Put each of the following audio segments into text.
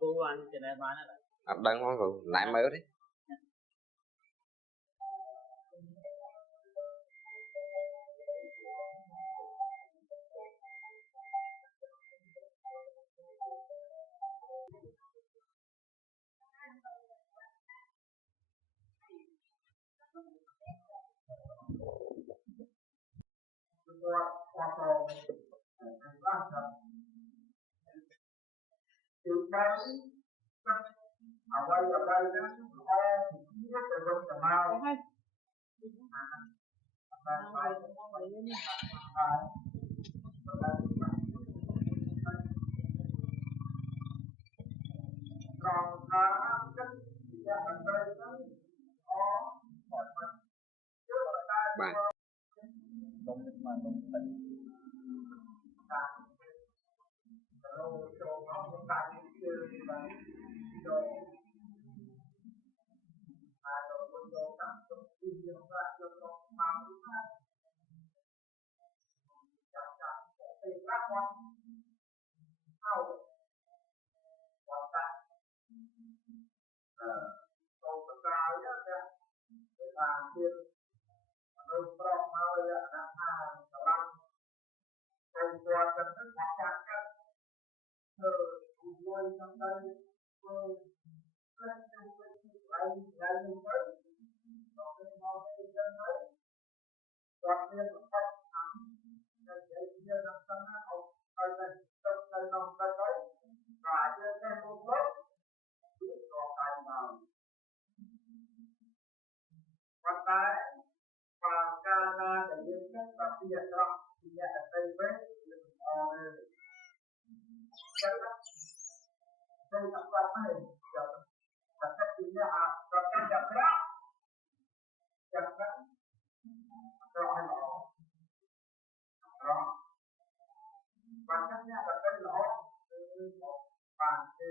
Cô anh trên đây bán đó. Ở đây món rồi lại mới đấy. ở đây đó thì rất là rất là mau còn cách thì ra ở đây nó có một mình trước là ta đúng mà đúng tình rồi cho nó một cái chơi và cho rồi quân đội các công ty liên quan cho con mang đúng không chắc chắn sẽ tìm các con sau còn ta còn tất cả đó để làm việc rồi from mau là hàng làm còn qua cần rất khó khăn các cùng vui trong đây lại dùng mới còn cái màu này dân mới còn cái một cách để giờ làm sao nó học ở đây trong đây nó ta tới và giờ thêm một lớp biết còn phải vào quan tay và Canada để liên kết và bây giờ đó thì là Tây Bắc cái đó đây là quan hệ và cách thì là và cách nhập đó nhập đó rồi đó và cách nhà là cái lỗ bàn thì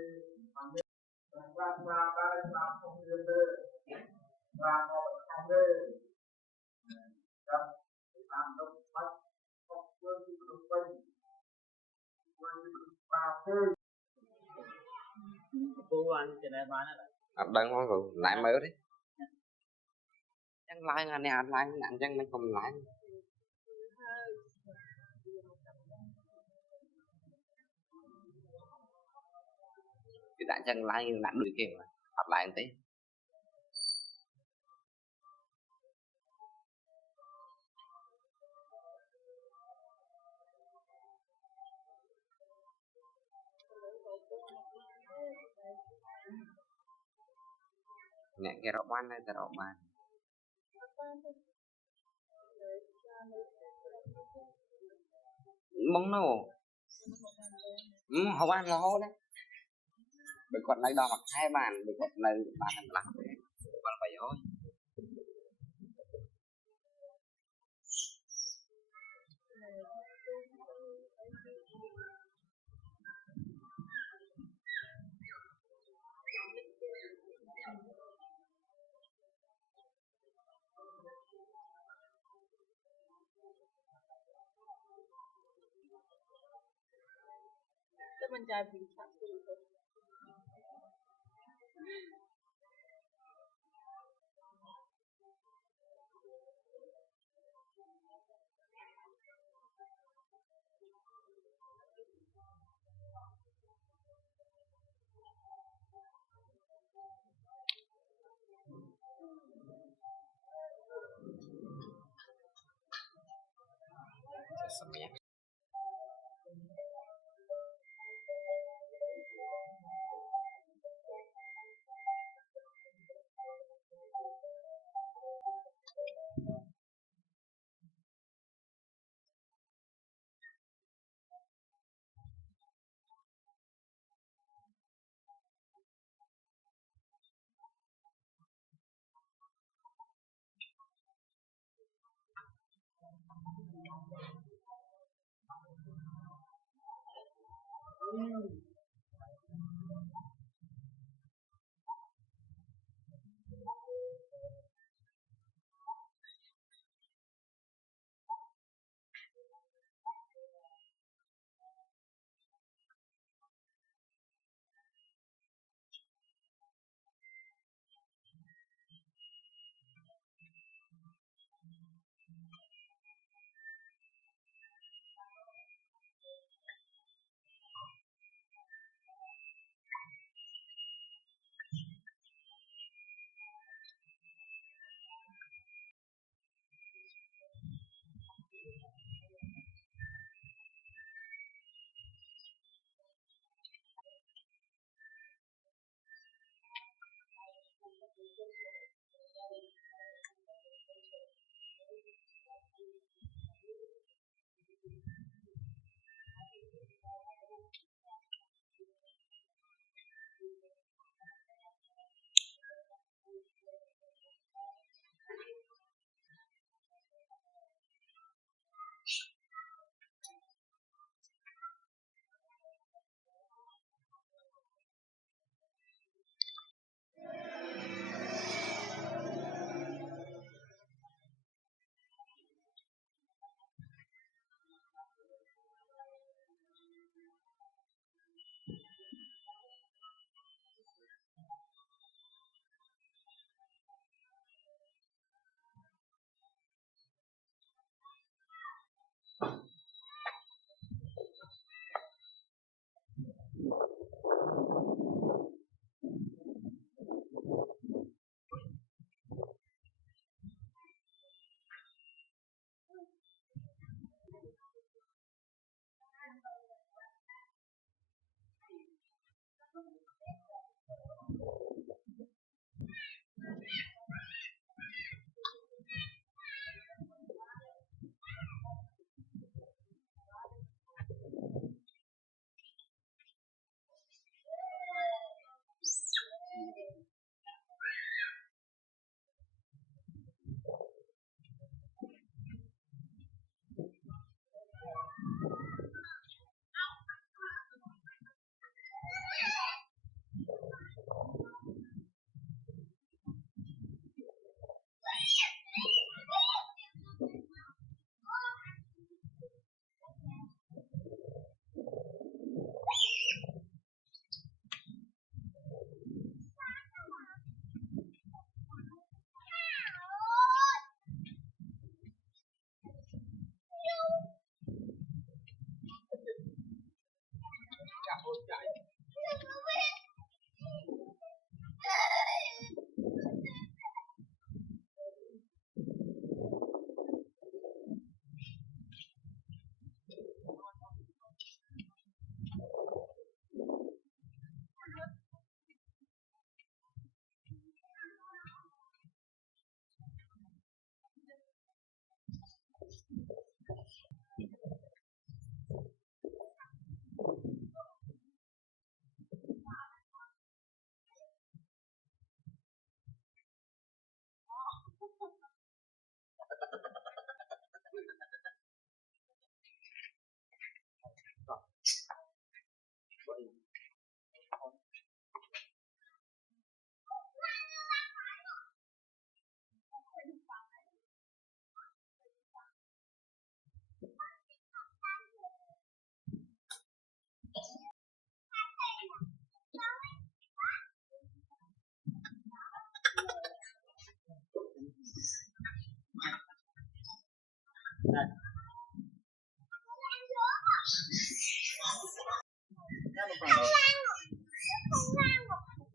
bằng làm không được làm một không được đó làm đúng mất không quên đi đúng quên và tư Cô anh trên đây bán đó. Ở đây món rồi lại mới đấy. Chẳng lại anh này anh lại nặng chẳng mấy không lại. Thì đã chẳng lại nặng đuổi kìa mà học lại một tí. Nè cái rau ban này cái rau ban món nào không ăn ngon đấy bị quật này đo mặt hai bàn bị quật này ba thằng lắm còn phải ơi mình chạy bị sạc Semuanya.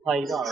Thầy rồi.